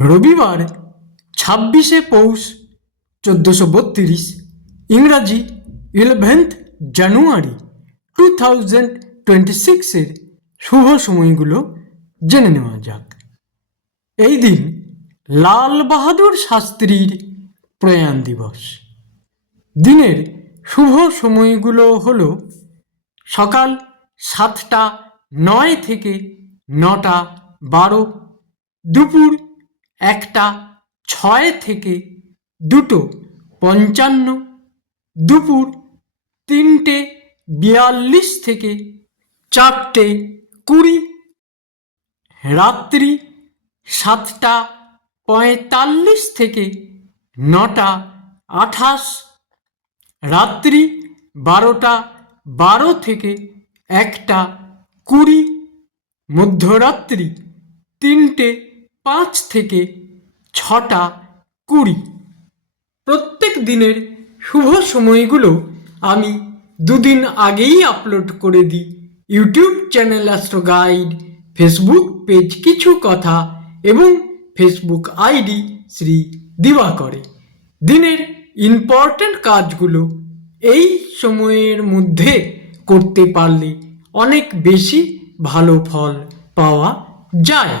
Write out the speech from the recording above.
রবিবার 26শে পৌষ 1432, ইংরাজি 11th জানুয়ারি 2026 শুভ সময়গুলো জেনে নেওয়া যাক। এই দিন লাল বাহাদুর শাস্ত্রীর প্রয়াণ দিবস। দিনের শুভ সময়গুলো হলো সকাল 7:09 থেকে 9:12, দুপুর 1:06 থেকে 2:55, দুপুর 3:42 থেকে 4:20, রাত্রি 7:45 থেকে 9:28, রাত্রি 12:12 থেকে 1:20, মধ্যরাত্রি 3:05 থেকে 6:20। প্রত্যেক দিনের শুভ সময়গুলো আমি দুদিন আগেই আপলোড করে দিই YouTube channel astro guide, Facebook page কিছু কথা এবং ফেসবুক আইডি শ্রী দিবাকরে। দিনের ইম্পর্ট্যান্ট কাজগুলো এই সময়ের মধ্যে করতে পারলে অনেক বেশি ভালো ফল পাওয়া যায়।